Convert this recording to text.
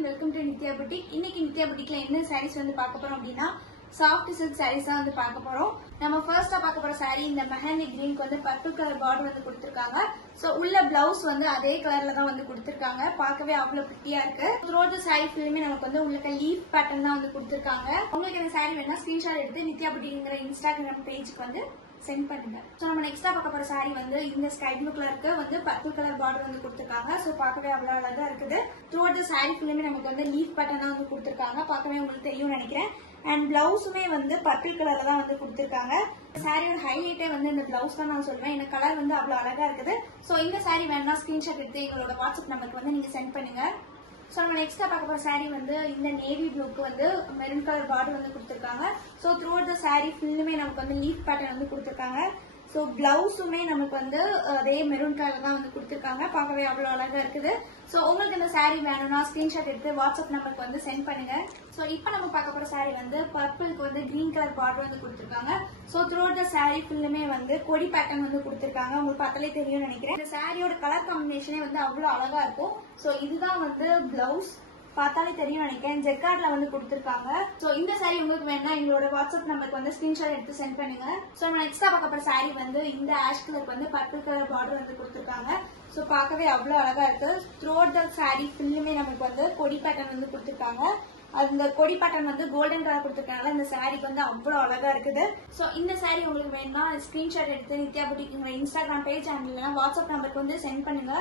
Morning, welcome to Nithya boutique. இன்னைக்கு நித்யா புட்டிக்ல என்ன சாரீஸ் வந்து பார்க்க போறோம் அப்படின்னா சாஃப்ட் சில்க் சாரீஸ் தான் வந்து பார்க்க போறோம். நம்ம ஃபர்ஸ்டா பார்க்க போற சாரீ இந்த மெஹந்தி கிரீனுக்கு வந்து பர்பிள் கலர் பார்டர் வந்து கொடுத்திருக்காங்க. சோ உள்ள பிளவுஸ் வந்து அதே கலர்ல தான் வந்து கொடுத்திருக்காங்க. பார்க்கவே அவ்வளவு பிரிட்டியா இருக்கு. த்ரோட் தி சாரீ ஃபுல்லுமே நமக்கு வந்து உள்ள லீஃப் பேட்டர்ன் தான் வந்து கொடுத்திருக்காங்க. உங்களுக்கு இந்த சாரீ வேணா ஸ்கிரீன்ஷாட் எடுத்து நித்யா புட்டிக்ங்கிற இன்ஸ்டாகிராம் பேஜுக்கு வந்து சென்ட் பண்ணுங்க. சோ நம்ம நெக்ஸ்டா பார்க்க போற சாரீ வந்து இந்த ஸ்கை ப்ளூ கலருக்கு வந்து பர்பிள் கலர் பார்டர் வந்து கொடுத்திருக்காங்க. சோ பார்க்கவே அவ்வளவு அழகா இருக்குது. த்ரோட் தி சாரீ ஃபுல்லுமே நமக்கு வந்து லீஃப் பேட்டர்ன் தான் வந்து கொடுத்திருக்காங்க. பார்க்கவே உங்களுக்கு தெரியும் நினைக்கிறேன். அண்ட் பிளவுஸுமே வந்து பர்பிள் கலர்ல தான் வந்து கொடுத்திருக்காங்க. சாரியோட ஹைலைட்டே வந்து இந்த பிளவுஸ் தான் நான் சொல்லுவேன். இந்த கலர் வந்து அவ்வளவு அழகா இருக்குது. சோ இந்த சாரீ வேணா ஸ்கிரீன்ஷாட் எடுத்து எங்களோட வாட்ஸ்அப் நம்பருக்கு வந்து நீங்க சென்ட் பண்ணுங்க. சோ நம்ம நெக்ஸ்டா பார்க்க போற சாரீ வந்து இந்த நேவி ப்ளூக்கு வந்து மெரூன் கலர் பார்டர் வந்து கொடுத்திருக்காங்க. சோ த்ரூஅவுட் தி சாரீ ஃபுல்லுமே நமக்கு வந்து லீஃப் பேட்டர்ன் வந்து கொடுத்திருக்காங்க. சோ பிளவுஸுமே நமக்கு வந்து அதே மெரூன் கலர் தான் வந்து கொடுத்திருக்காங்க. பார்க்கவே அவ்வளவு அழகா இருக்குது. சோ உங்களுக்கு இந்த சாரீ வேணும்னா ஸ்கிரீன்ஷாட் எடுத்து வாட்ஸ்அப் நம்பருக்கு வந்து சென்ட் பண்ணுங்க. சோ இப்போ நம்ம பார்க்க போற சாரீ வந்து பர்பிளுக்கு வந்து கிரீன் கலர் பார்டர் வந்து கொடுத்திருக்காங்க. சோ த்ரூஅவுட் தி சாரீ ஃபுல்லுமே வந்து கொடி பேட்டர்ன் வந்து கொடுத்திருக்காங்க. உங்களுக்கு பார்த்தாலே தெரியும் நினைக்கிறேன். இந்த சாரியோட கலர் காம்பினேஷனே வந்து அவ்வளவு அழகா இருக்கும். சோ இதுதான் வந்து பிளவுஸ். பார்த்தாலே தெரியும் நினைக்கிறேன். ஜெக்கார்ட்ல வந்து கொடுத்திருக்காங்க. சோ இந்த சாரீ உங்களுக்கு வேணா எங்களோட வாட்ஸ்அப் நம்பருக்கு வந்து ஸ்கிரீன்ஷாட் எடுத்து சென்ட் பண்ணுங்க. சோ நம்ம நெக்ஸ்டா பார்க்க போற சாரீ வந்து இந்த ஆஷ் கலருக்கு வந்து பர்பிள் கலர் பார்டர் வந்து கொடுத்திருக்காங்க. சோ பார்க்கவே அவ்வளவு அழகா இருக்கு. த்ரோட் தி சாரீ ஃபுல்லுமே நமக்கு வந்து கொடி பேட்டர்ன் வந்து கொடுத்திருக்காங்க. அந்த கொடி பேட்டர்ன் வந்து கோல்டன் கலர் கொடுத்திருக்கனால இந்த சாரீக்கு வந்து அவ்வளவு அழகா இருக்குது. சோ இந்த சாரீ உங்களுக்கு வேணா ஸ்கிரீன்ஷாட் எடுத்து நித்யா புட்டிக்ங்கிற இன்ஸ்டாகிராம் பேஜ் அண்ட் இல்லைன்னா வாட்ஸ்அப் நம்பருக்கு வந்து சென்ட் பண்ணுங்க.